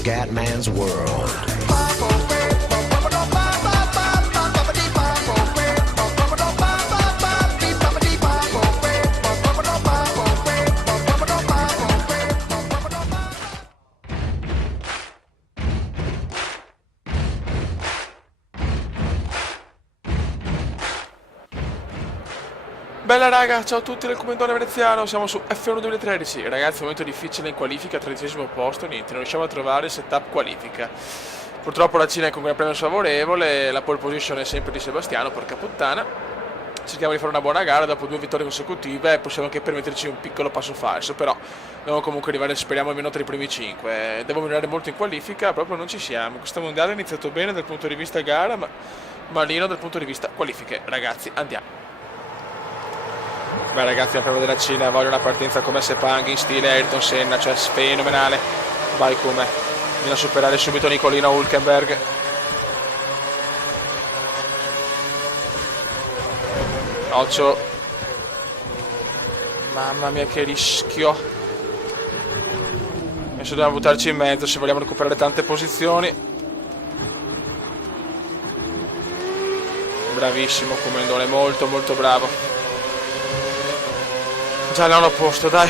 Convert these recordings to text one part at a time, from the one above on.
Scatman's World. Bella raga, ciao a tutti del Commentone Veneziano, siamo su F1 2013. Ragazzi, momento difficile in qualifica, 13° posto, niente, non riusciamo a trovare il setup qualifica. Purtroppo la Cina è con un gran premio sfavorevole, la pole position è sempre di Sebastiano, porca puttana. Cerchiamo di fare una buona gara, dopo 2 vittorie consecutive possiamo anche permetterci un piccolo passo falso, però dobbiamo comunque arrivare, speriamo, almeno tra i primi 5. Devo migliorare molto in qualifica, proprio non ci siamo. Questo mondiale è iniziato bene dal punto di vista gara, ma malino dal punto di vista qualifiche. Ragazzi, andiamo. Beh ragazzi, la prova della Cina, voglio una partenza come Sepang in stile Ayrton Senna, cioè fenomenale. Vai come, viene a superare subito Nicolino Hülkenberg. Occhio. Mamma mia che rischio. Adesso dobbiamo buttarci in mezzo se vogliamo recuperare tante posizioni. Bravissimo Comendone, molto molto bravo. Già al 9° posto, dai.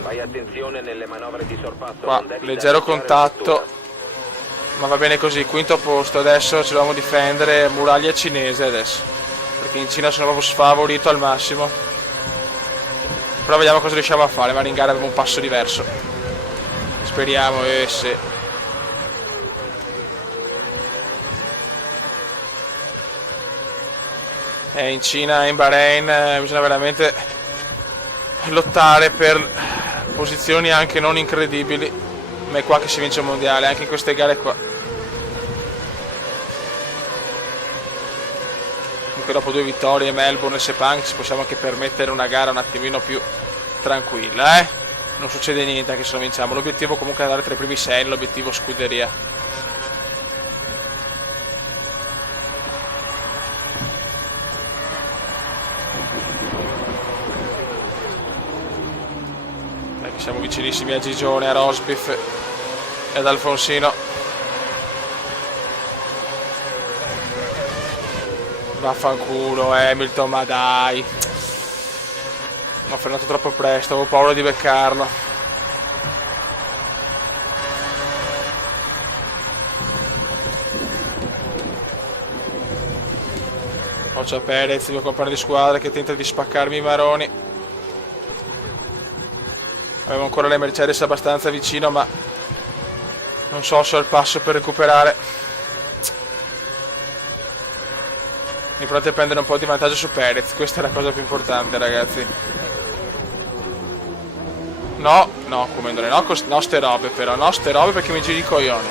Fai attenzione nelle manovre di sorpasso. Qua, leggero contatto. Ma va bene così, 5° posto. Adesso ci dobbiamo difendere, muraglia cinese adesso. Perché in Cina sono proprio sfavorito al massimo. Però vediamo cosa riusciamo a fare, magari in gara abbiamo un passo diverso. Speriamo, sì. In Cina e in Bahrain bisogna veramente lottare per posizioni anche non incredibili, ma è qua che si vince il mondiale, anche in queste gare qua. Comunque dopo 2 vittorie, Melbourne e Sepang, ci possiamo anche permettere una gara un attimino più tranquilla, non succede niente anche se lo vinciamo. L'obiettivo comunque è andare tra i primi 6, l'obiettivo scuderia. Siamo vicinissimi a Gigione, a Rosbif e ad Alfonsino. Vaffanculo Hamilton, ma dai. Ho frenato troppo presto, avevo paura di beccarlo. Occhio a Perez, il mio compagno di squadra, che tenta di spaccarmi i maroni. Avevo ancora le Mercedes abbastanza vicino, ma non so se ho il passo per recuperare. L'importante è prendere un po' di vantaggio su Perez, questa è la cosa più importante ragazzi. No, come no ste robe però, no ste robe perché mi giri i coglioni.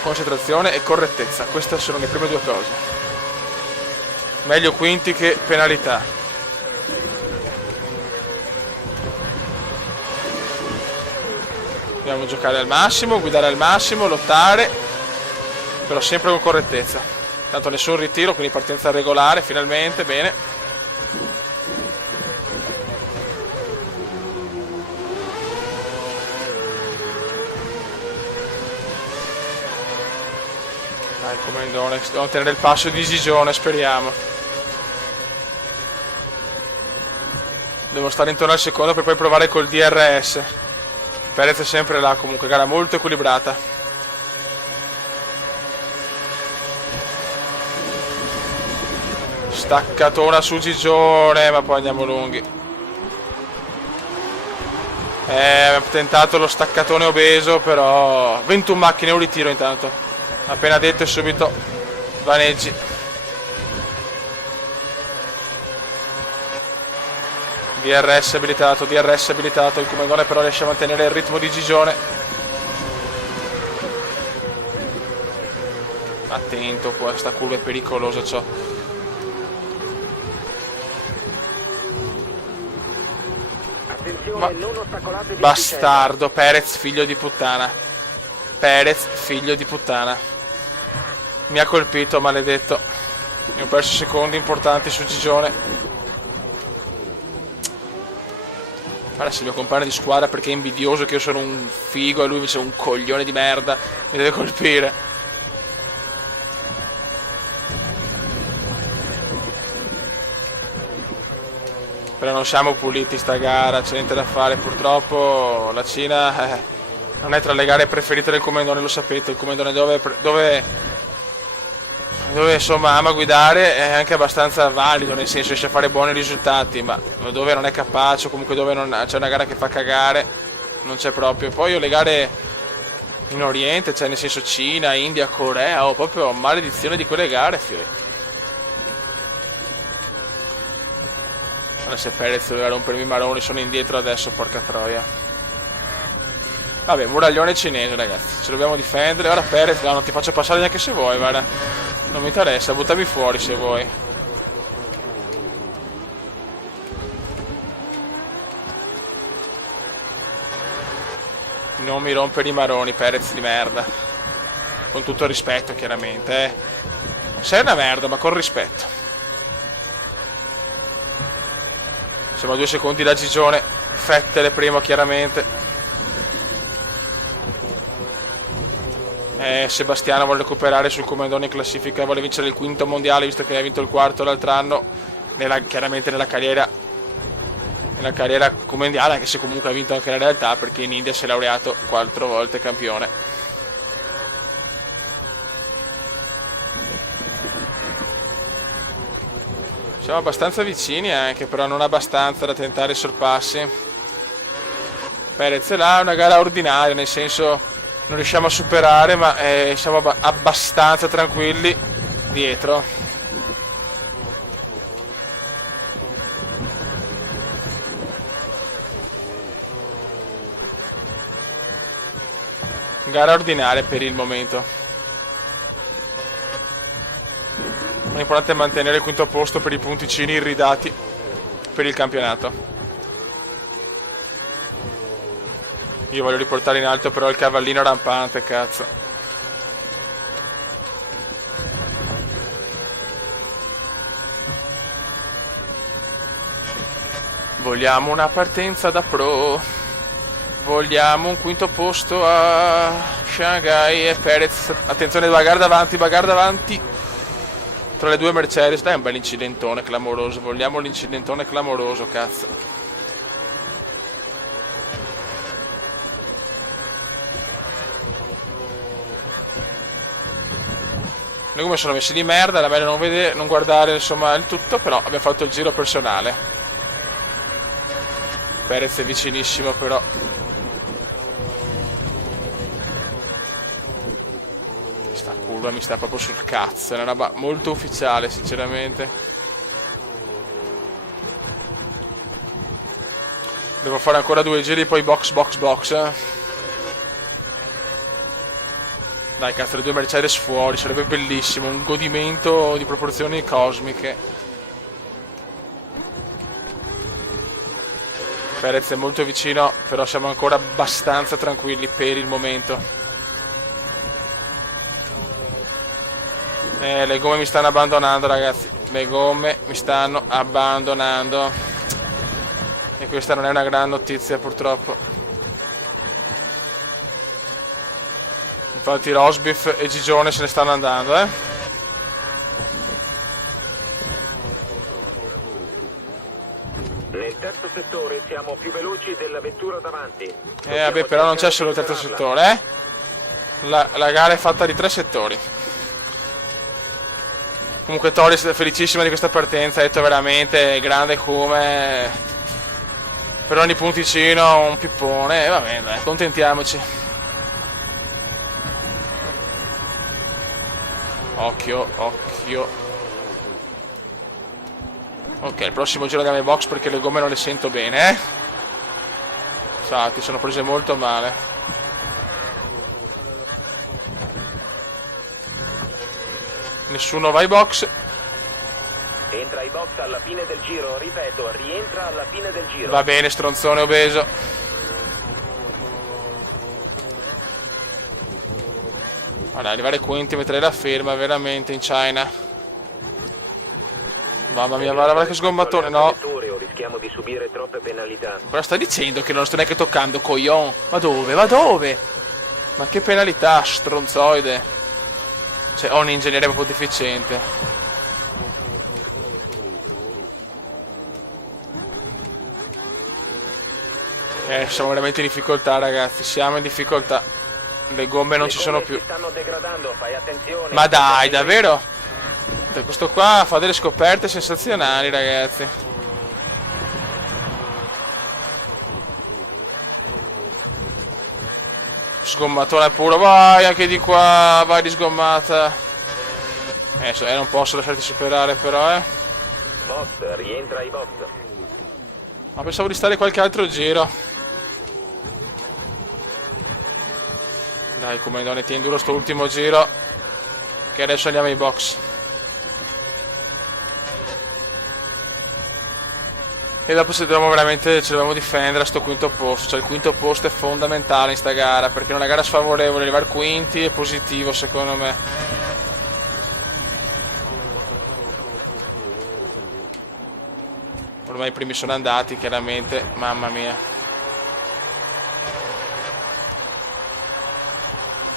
Concentrazione e correttezza, queste sono le prime 2 cose. Meglio quinti che penalità. Dobbiamo giocare al massimo, guidare al massimo, lottare, però sempre con correttezza. Tanto nessun ritiro, quindi partenza regolare, finalmente, bene. Dai, Comendone, dobbiamo tenere il passo di Gigione, speriamo. Devo stare intorno al secondo per poi provare col DRS. Perez è sempre là, comunque, gara molto equilibrata. Staccatona su Gigione, ma poi andiamo lunghi. Abbiamo tentato lo staccatone obeso, però 21 macchine, un ritiro intanto. Appena detto e subito vaneggi. DRS abilitato, il Comendone però riesce a mantenere il ritmo di Gigione. Attento qua, questa curva è pericolosa, ciò. Ma... bastardo, Perez figlio di puttana. Mi ha colpito, maledetto. Mi ho perso secondi importanti su Gigione. Guarda, se il mio compagno di squadra, perché è invidioso che io sono un figo e lui invece è un coglione di merda, mi deve colpire. Però non siamo puliti sta gara, c'è niente da fare. Purtroppo la Cina non è tra le gare preferite del Comendone, lo sapete. Il Comendone dove insomma ama guidare è anche abbastanza valido, nel senso riesce a fare buoni risultati, ma dove non è capace o comunque dove c'è una gara che fa cagare non c'è proprio. Poi io le gare in Oriente, cioè nel senso Cina, India, Corea, ho proprio maledizione di quelle gare, fiori. Guarda se Perez doveva rompermi i maroni, sono indietro adesso, porca troia. Vabbè, muraglione cinese, ragazzi, ci dobbiamo difendere. Ora Perez, no, non ti faccio passare neanche se vuoi, guarda. Non mi interessa, buttami fuori se vuoi. Non mi rompere i maroni, Perez di merda. Con tutto il rispetto, chiaramente, eh. Sei una merda, ma con rispetto. Siamo a 2 secondi da Gigione. Vettel primo, chiaramente. Sebastiano vuole recuperare sul Comendone in classifica, vuole vincere il quinto mondiale visto che ha vinto il quarto l'altro anno, chiaramente nella carriera mondiale, anche se comunque ha vinto anche la realtà perché in India si è laureato 4 volte campione. Siamo abbastanza vicini anche, però non abbastanza da tentare i sorpassi. Perez è là, è una gara ordinaria, nel senso non riusciamo a superare, ma siamo abbastanza tranquilli dietro. Gara ordinaria per il momento. L'importante è mantenere il quinto posto per i punticini irridati per il campionato. Io voglio riportare in alto però il cavallino rampante, cazzo. Vogliamo una partenza da pro. Vogliamo un quinto posto a Shanghai e Perez. Attenzione, bagar davanti. Tra le 2 Mercedes. Dai, un bel incidentone clamoroso. Vogliamo l'incidentone clamoroso, cazzo. Noi come sono messi di merda, era meglio non guardare insomma il tutto, però abbiamo fatto il giro personale. Perez è vicinissimo però. Sta curva mi sta proprio sul cazzo, è una roba molto ufficiale sinceramente. Devo fare ancora 2 giri poi box. Dai cazzo, le 2 Mercedes fuori, sarebbe bellissimo, un godimento di proporzioni cosmiche. Perez è molto vicino, però siamo ancora abbastanza tranquilli per il momento. Le gomme mi stanno abbandonando, ragazzi, le gomme mi stanno abbandonando. E questa non è una gran notizia purtroppo. Infatti Rosbiff e Gigione se ne stanno andando, Nel terzo settore siamo più veloci della vettura davanti. Vabbè, però non c'è solo il terzo settore, La gara è fatta di 3 settori. Comunque Torres è felicissima di questa partenza, ha detto veramente grande come per ogni punticino un pippone. E va bene, dai, contentiamoci. Occhio. Ok, il prossimo giro andiamo ai box perché le gomme non le sento bene, Infatti, sono prese molto male. Nessuno va ai box. Entra ai box alla fine del giro, ripeto, rientra alla fine del giro. Va bene, stronzone obeso. Guarda, arrivare quinti mentre la ferma veramente in China. Mamma mia, guarda che sgombattone, no. rischiamo di subire troppe penalità. Cosa sta dicendo che non lo sto neanche toccando, coglion? Ma dove? Ma dove? Ma che penalità, stronzoide. Cioè, ho un ingegnere proprio deficiente. Siamo veramente in difficoltà, ragazzi. Siamo in difficoltà. Le gomme non ci sono più. Si stanno degradando, fai attenzione. Ma dai, davvero? Questo qua fa delle scoperte sensazionali, ragazzi. Sgommatone puro, vai anche di qua, vai di sgommata. Non posso lasciarti superare però, Boss, rientra ai box. Ma pensavo di stare qualche altro giro. Dai, comandone, tieni duro sto ultimo giro. Che adesso andiamo ai box. E dopo se dobbiamo veramente, ci dobbiamo difendere a sto quinto posto. Cioè il quinto posto è fondamentale in sta gara, perché in una gara sfavorevole arrivare quinti è positivo secondo me. Ormai i primi sono andati, chiaramente, mamma mia.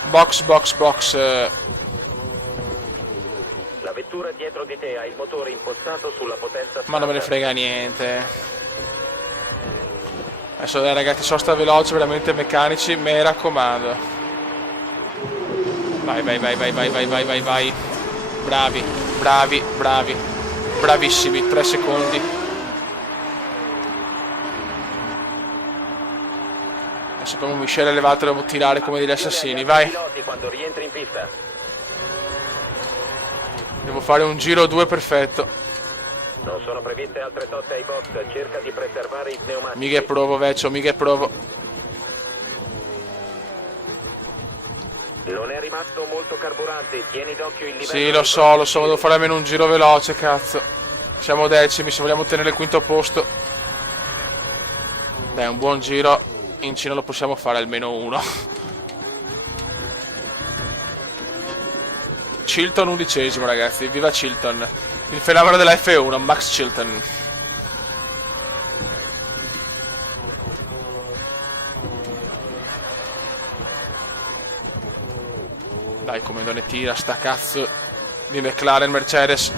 Box, box, box. La vettura dietro di te ha il motore impostato sulla potenza. Ma non me ne frega niente. Adesso ragazzi, sosta veloce, veramente meccanici, mi raccomando. Vai, vai, vai, vai, vai, vai, vai, vai, vai. Bravi, bravi, bravi. Bravissimi, 3 secondi. Adesso abbiamo un miscela elevato, dobbiamo tirare come degli assassini, vai. Quando rientri in pista. Devo fare un giro o 2 perfetto. Non sono previste altre totte ai box, cerca di preservare i pneumatici. Mica provo, vecchio, mica provo. Non è rimasto molto carburante, tieni d'occhio il livello. Sì, lo so, devo fare almeno un giro veloce, cazzo. Siamo decimi, se vogliamo ottenere il quinto posto. Dai, un buon giro in Cina lo possiamo fare, almeno uno. Chilton 11esimo, ragazzi, viva Chilton. Il fenomeno della F1, Max Chilton. Dai, comandone, tira sta cazzo di McLaren Mercedes.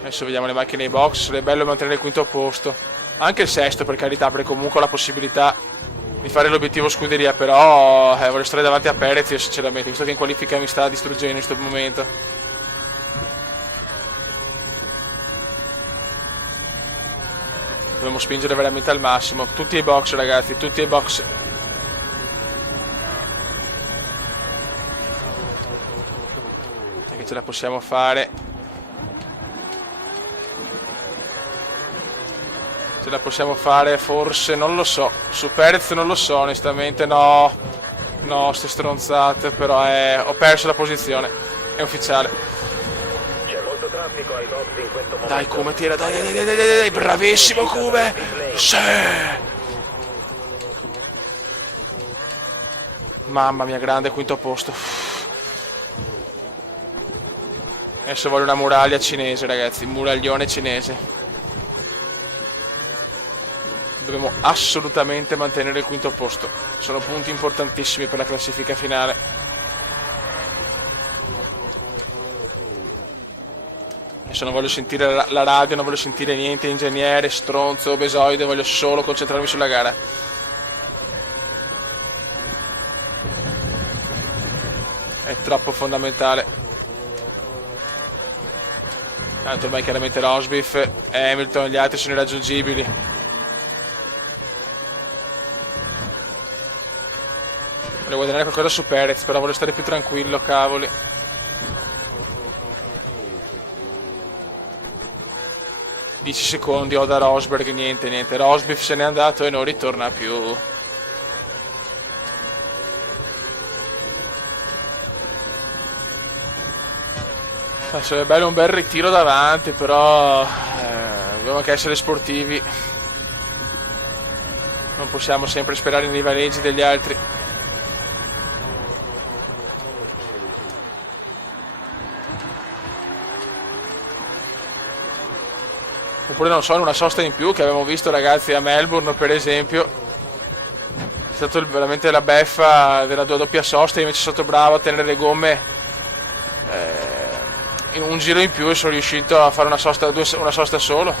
Adesso vediamo le macchine ai box. Sarebbe bello mantenere il quinto posto, anche il sesto per carità, perché comunque ho la possibilità di fare l'obiettivo scuderia. Però voglio stare davanti a Perez io, sinceramente, visto che in qualifica mi sta distruggendo in questo momento. Dobbiamo spingere veramente al massimo. Tutti ai box, ragazzi, tutti ai box. E che ce la possiamo fare. Ce la possiamo fare, forse, non lo so. Su Perez non lo so, onestamente, no. No, ste stronzate, però ho perso la posizione. È ufficiale. C'è molto traffico ai box in questo momento. Dai, Kuma, tira, dai, bravissimo Kuma. Sì. Mamma mia, grande quinto posto. Adesso voglio una muraglia cinese, ragazzi, muraglione cinese. Dobbiamo assolutamente mantenere il quinto posto. Sono punti importantissimi per la classifica finale. Adesso non voglio sentire la radio, non voglio sentire niente, ingegnere, stronzo, obesoide, voglio solo concentrarmi sulla gara. È troppo fondamentale. Tanto ormai chiaramente Rosberg, Hamilton, gli altri sono irraggiungibili. Voglio guadagnare qualcosa su Perez, però voglio stare più tranquillo, cavoli. Dieci secondi ho da Rosberg, niente. Rosberg se n'è andato e non ritorna più. Sarebbe bello un bel ritiro davanti, però dobbiamo anche essere sportivi. Non possiamo sempre sperare nei rivaleggi degli altri. Oppure non so, in una sosta in più che abbiamo visto, ragazzi, a Melbourne per esempio, è stato veramente la beffa della doppia sosta. Io invece sono stato bravo a tenere le gomme in un giro in più e sono riuscito a fare una sosta solo.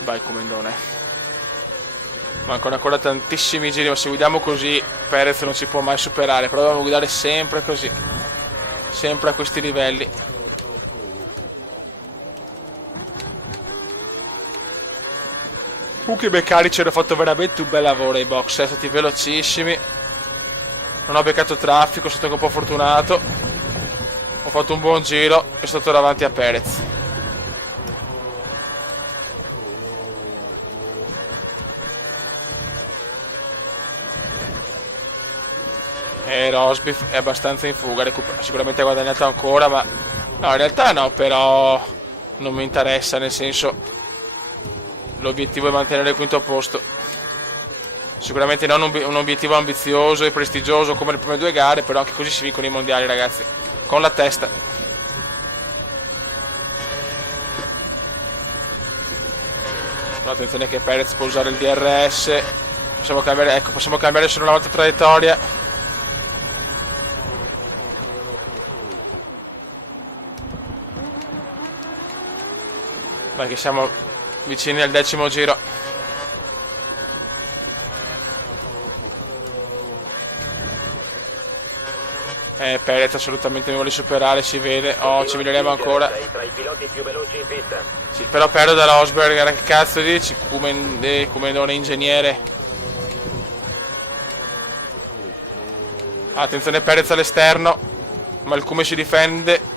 Vai comandone. Mancano ancora tantissimi giri, ma se guidiamo così Perez non ci può mai superare. Però dobbiamo guidare sempre così, sempre a questi livelli. Comunque i meccanici hanno fatto veramente un bel lavoro ai box, sono stati velocissimi, non ho beccato traffico, sono stato un po' fortunato, ho fatto un buon giro e sono stato davanti a Perez. E Rosberg è abbastanza in fuga, sicuramente ha guadagnato ancora, ma no, in realtà no, però non mi interessa, nel senso l'obiettivo è mantenere il quinto posto. Sicuramente non un obiettivo ambizioso e prestigioso come le prime due gare, però anche così si vincono i mondiali, ragazzi, con la testa. Però attenzione che Perez può usare il DRS, possiamo cambiare solo una volta traiettoria. Vai che siamo vicini al 10° giro. Perez assolutamente mi vuole superare, si vede. Oh, ci miglioriamo ancora. Tra i piloti più veloci in pista. Sì, però perdo da Rosberg, che cazzo dici? Comendone ingegnere. Attenzione Perez all'esterno, ma il Come si difende.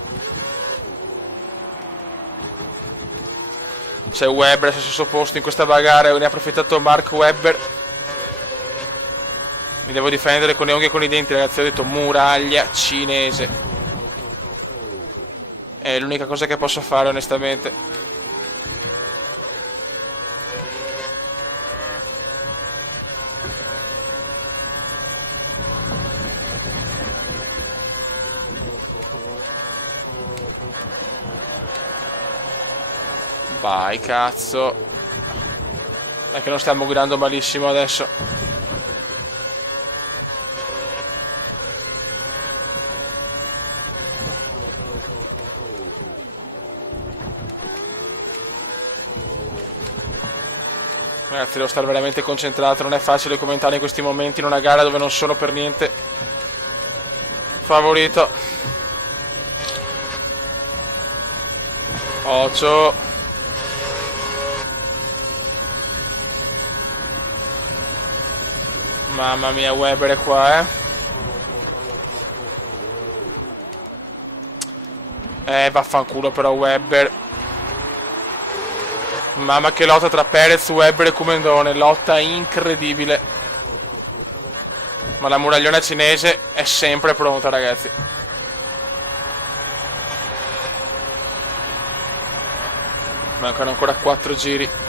C'è Webber al stesso posto in questa bagarre, ne ha approfittato Mark Webber. Mi devo difendere con le unghie e con i denti, ragazzi. Ho detto muraglia cinese. È l'unica cosa che posso fare, onestamente. Vai, cazzo. È che non stiamo guidando malissimo adesso. Ragazzi, devo stare veramente concentrato. Non è facile commentare in questi momenti in una gara dove non sono per niente favorito. Occhio. Mamma mia, Webber è qua, vaffanculo però Webber. Mamma che lotta tra Perez, Webber e Comendone, lotta incredibile. Ma la muragliona cinese è sempre pronta, ragazzi. Mancano ancora 4 giri.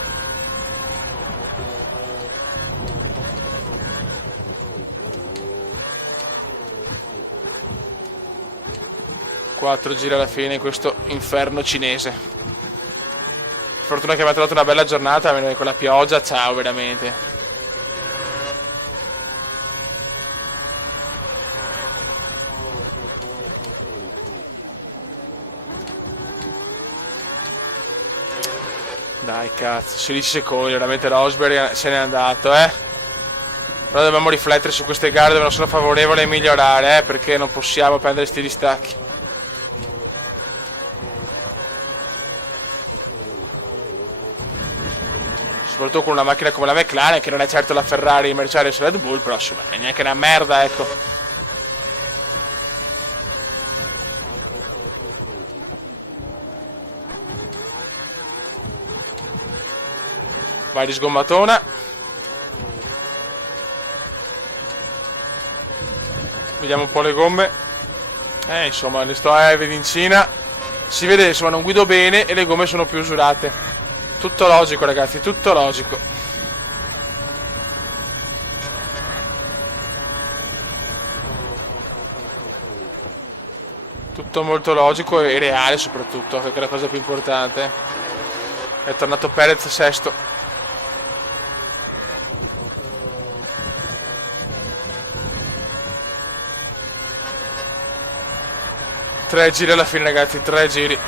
Quattro giri alla fine in questo inferno cinese. Fortuna che mi ha trovato una bella giornata, almeno con la pioggia, ciao veramente. Dai cazzo, 16 secondi, veramente Rosberg se n'è andato, Però dobbiamo riflettere su queste gare dove non sono favorevoli e migliorare, perché non possiamo prendere sti distacchi. Soprattutto con una macchina come la McLaren, che non è certo la Ferrari, Mercedes, Red Bull, però insomma è neanche una merda, ecco. Vai di sgommatona. Vediamo un po' le gomme. Insomma, ne sto a Vincina. Si vede, insomma, non guido bene e le gomme sono più usurate. Tutto logico, ragazzi, tutto logico. Tutto molto logico e reale soprattutto, che è la cosa più importante. È tornato Perez sesto. Tre giri alla fine, ragazzi, 3 giri.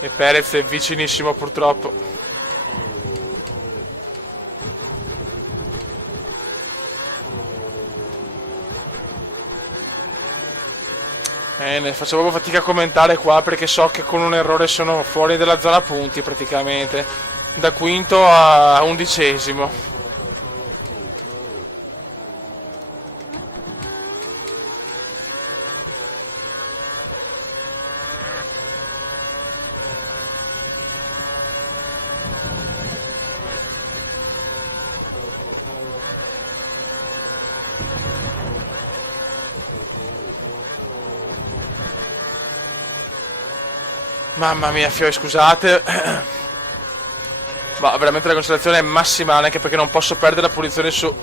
E Perez è vicinissimo purtroppo. Ne faccio proprio fatica a commentare qua perché so che con un errore sono fuori dalla zona punti praticamente. Da quinto a 11°. Mamma mia, Fioi, scusate. Ma veramente la considerazione è massimale, anche perché non posso perdere la posizione su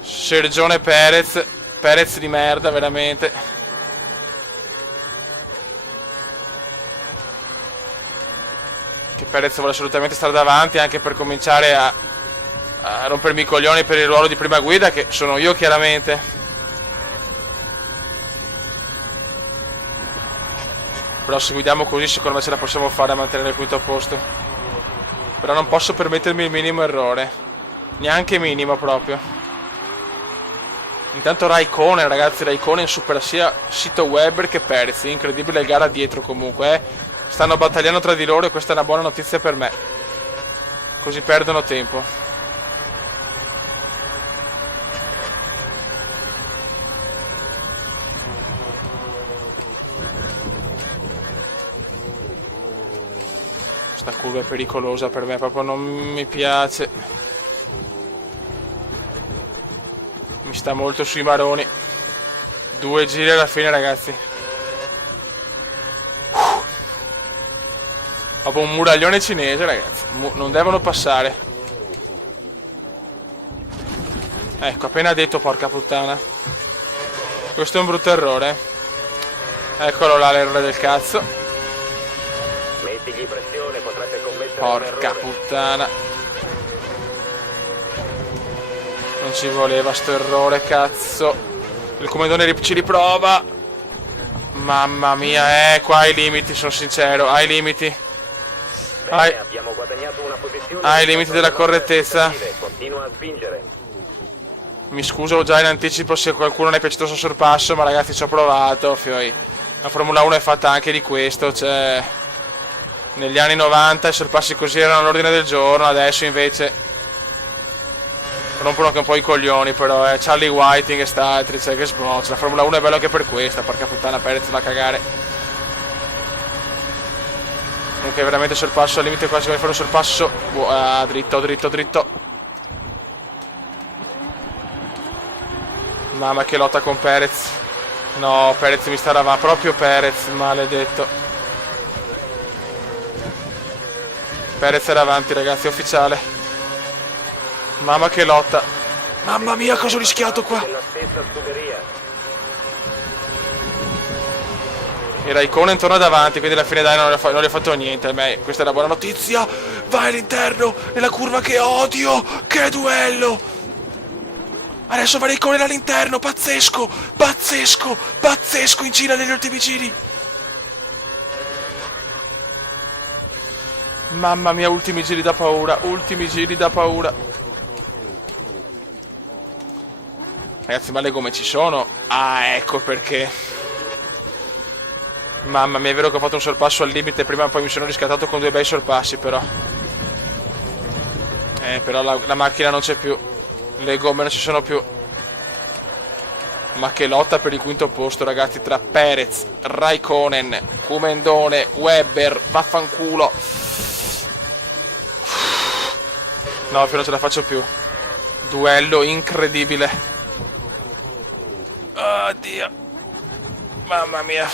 Sergione Perez. Perez di merda, veramente. Che Perez vuole assolutamente stare davanti, anche per cominciare a rompermi i coglioni per il ruolo di prima guida, che sono io chiaramente. Però se guidiamo così secondo me ce la possiamo fare a mantenere il quinto posto. Però non posso permettermi il minimo errore. Neanche minimo proprio. Intanto Raikkonen, ragazzi, Raikkonen supera sia Sito Webber che Perez. Incredibile gara dietro comunque. Stanno battagliando tra di loro e questa è una buona notizia per me. Così perdono tempo. La curva è pericolosa per me, proprio non mi piace. Mi sta molto sui maroni. 2 giri alla fine, ragazzi. Proprio un muraglione cinese, ragazzi. Non devono passare. Ecco, appena detto, porca puttana. Questo è un brutto errore. Eccolo là, l'errore del cazzo. Mettigli pressione, potrebbe commettere Porca puttana. Non ci voleva sto errore, cazzo. Il comandone ci riprova. Mamma mia, qua ai limiti, sono sincero, ai limiti. Abbiamo guadagnato una posizione ai limiti della correttezza. Continua a spingere. Mi scuso già in anticipo se qualcuno non è piaciuto il suo sorpasso, ma ragazzi ci ho provato, Fioi. La Formula 1 è fatta anche di questo, cioè... Negli anni 90 i sorpassi così erano all'ordine del giorno, adesso invece rompono anche un po' i coglioni, però è Charlie Whiting e st'altri, cioè che sboccia. La Formula 1 è bella anche per questa, porca puttana, Perez va a cagare. Comunque veramente sorpasso al limite, quasi vuole fare un sorpasso. Dritto, dritto, dritto. Mamma che lotta con Perez. No, Perez mi sta davanti, proprio Perez, maledetto. Perez era avanti, ragazzi, ufficiale. Mamma che lotta. Mamma mia, cosa ho rischiato qua. E Raikkonen torna davanti, quindi alla fine dai non gli ho fatto niente. Questa è la buona notizia. Vai all'interno, nella curva che odio. Che duello. Adesso va Raikkonen all'interno, pazzesco. Pazzesco, pazzesco in Cina negli ultimi giri. Mamma mia, ultimi giri da paura, ultimi giri da paura. Ragazzi, ma le gomme ci sono? Ah, ecco perché. Mamma mia, è vero che ho fatto un sorpasso al limite prima, poi mi sono riscattato con 2 bei sorpassi, però. Però la macchina non c'è più. Le gomme non ci sono più. Ma che lotta per il quinto posto, ragazzi, tra Perez, Raikkonen, Kumendone, Webber, vaffanculo. No, più non ce la faccio più. Duello incredibile. Oddio. Mamma mia.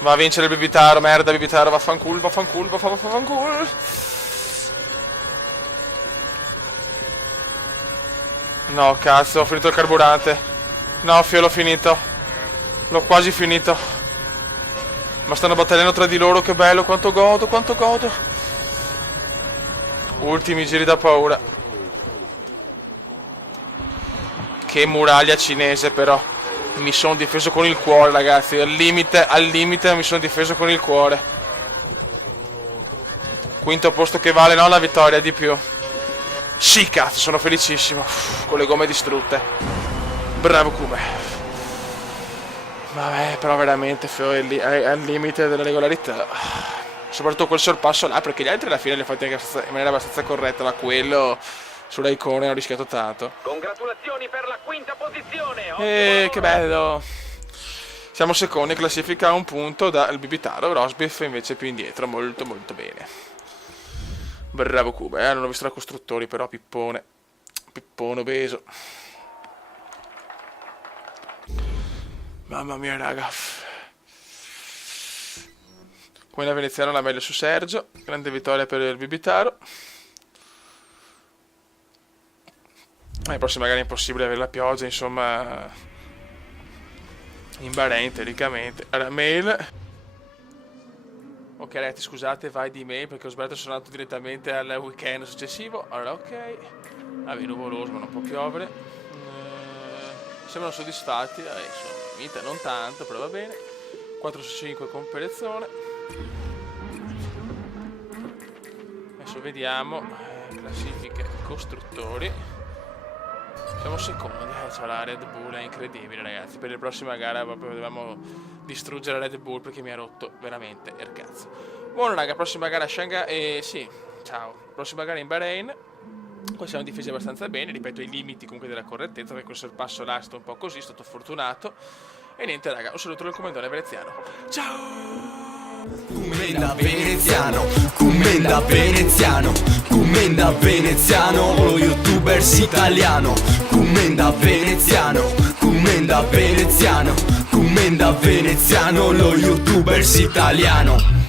Va a vincere il Bibitaro, merda Bibitaro, vaffanculo, vaffanculo, vaffanculo. No, cazzo, ho finito il carburante. No, fio, l'ho finito. L'ho quasi finito. Ma stanno battagliando tra di loro, che bello, quanto godo, quanto godo. Ultimi giri da paura. Che muraglia cinese, però. Mi sono difeso con il cuore, ragazzi. Al limite mi sono difeso con il cuore. Quinto posto che vale, no, la vittoria di più. Sì, cazzo, sono felicissimo. Con le gomme distrutte. Bravo Kume. Vabbè, però veramente è al limite della regolarità. Soprattutto quel sorpasso là, perché gli altri alla fine li ho fatti anche in maniera abbastanza corretta, ma quello sulla icona ho rischiato tanto. Congratulazioni per la quinta posizione. Che bello. Siamo secondi in classifica a un punto dal Bibitaro. Rosbif invece più indietro, molto molto bene. Bravo Cuba, non ho visto la costruttori, però pippone obeso. Mamma mia, raga. Poi la veneziana la meglio su Sergio. Grande vittoria per il Bibitaro. La prossima gara è impossibile avere la pioggia, insomma. In Bahrain, teoricamente. Allora, mail. Ok, ragazzi, scusate, vai di mail perché ho sbagliato, sono andato direttamente al weekend successivo. Allora, ok. Vabbè, nuvoloso, ma non può piovere. Sembrano soddisfatti. Insomma, vita non tanto, però va bene. 4 su 5 con Perezzone. Adesso vediamo. Classifiche costruttori. Siamo secondi, c'è la Red Bull, è incredibile, ragazzi. Per la prossima gara proprio dobbiamo distruggere la Red Bull perché mi ha rotto veramente il cazzo. Buono, raga, prossima gara a Shanghai, sì, ciao. Prossima gara in Bahrain. Qua siamo difesi abbastanza bene, ripeto, i limiti comunque della correttezza, perché questo passo là è stato un po' così, è stato fortunato. E niente, raga, un saluto dal commendatore veneziano. Ciao! Commenda veneziano, commenda veneziano, commenda veneziano, lo youtubers italiano. Commenda veneziano, commenda veneziano, commenda veneziano, lo youtubers italiano.